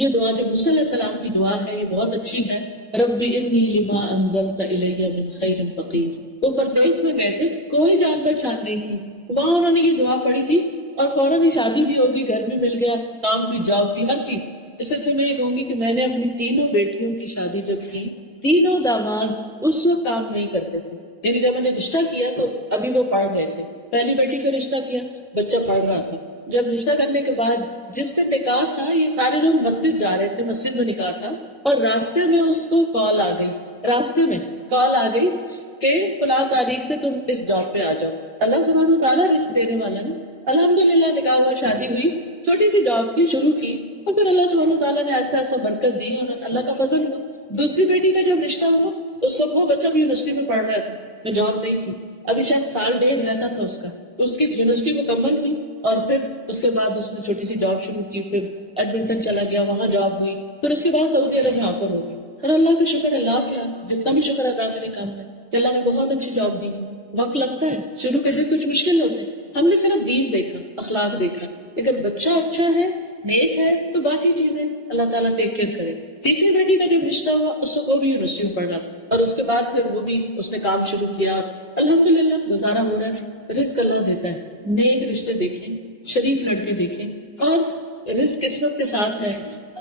یہ دعا جو موسیٰ علیہ السلام کی دعا ہے یہ بہت اچھی ہے. رب انی لما انزلت الیہ من خیر فقیر. وہ پردیس میں گئے تھے, کوئی جان پہچان نہیں تھی, وہاں انہوں نے یہ دعا پڑھی تھی اور فوراً ہی شادی بھی ہوگی, گھر بھی مل گیا, کام بھی, جاب بھی, ہر چیز. اس سے میں یہ کہوں گی کہ میں نے اپنی تینوں بیٹیوں کی شادی جب کی, تینوں داماد اس وقت کام نہیں کرتے تھے. یعنی جب میں نے رشتہ کیا تو ابھی وہ پڑھ رہے تھے. پہلی بیٹی کا رشتہ کیا, بچہ پڑھ رہا تھا. جب رشتہ کرنے کے بعد جس دن نکاح تھا, یہ سارے لوگ مسجد جا رہے تھے, مسجد میں نکاح تھا, اور راستے میں اس کو کال آ گئی, راستے میں کال آ گئی کہ فلاں تاریخ سے تم اس جاب پہ آ جاؤ. اللہ سبحانہ وتعالیٰ رزق دینے والا نا. الحمدللہ نکاح ہوا, شادی ہوئی, چھوٹی سی جاب تھی, شروع کی, اور پھر اللہ سبحانہ وتعالیٰ نے ایسا ایسا برکت دی, اور اللہ کا فضل ہوا. دوسری بیٹی کا جب رشتہ ہوا, اس وقت وہ بچہ بھی یونیورسٹی میں پڑھ رہا تھا, میں جاب نہیں تھی, ابھی شاید سال ڈیڑھ رہتا تھا اس کا. اس کی یونیورسٹی مکمل ہوئی اور پھر اس کے بعد اس نے چھوٹی سی جاب شروع کی, پھر ایڈمنٹن چلا گیا, وہاں جاب ہوئی, پھر اس کے بعد سعودی عرب میں آفر ہو گئی. اور اللہ کا شکر ہے, لاکھ جتنا بھی شکر ادا کرے کام ہے کہ اللہ نے بہت اچھی جاب دی. وقت لگتا ہے, شروع کے دن کچھ مشکل ہوتا ہے, ہم نے صرف دین دیکھا, اخلاق دیکھا, لیکن بچہ اچھا ہے, نیک ہے, تو باقی چیزیں اللہ تعالیٰ ٹیک کیئر کرے. تیسری بیٹی کا جب رشتہ ہوا, اس کو بھی یونیورسٹی میں پڑھنا تھا, اور اس کے بعد پھر وہ بھی اس نے کام شروع کیا. الحمدللہ گزارا ہو رہا ہے, رزق اللہ دیتا ہے. نیک رشتے دیکھیں, شریف لڑکے دیکھیں, اور رزق قسمت کے ساتھ ہے.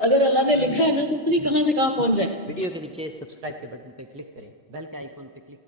اگر اللہ نے لکھا ہے نا تو اتنی کہاں سے کہاں پہنچ جائے. ویڈیو کے نیچے سبسکرائب کے بٹن پہ کلک کریں, بیل کے آئیکن پہ کلک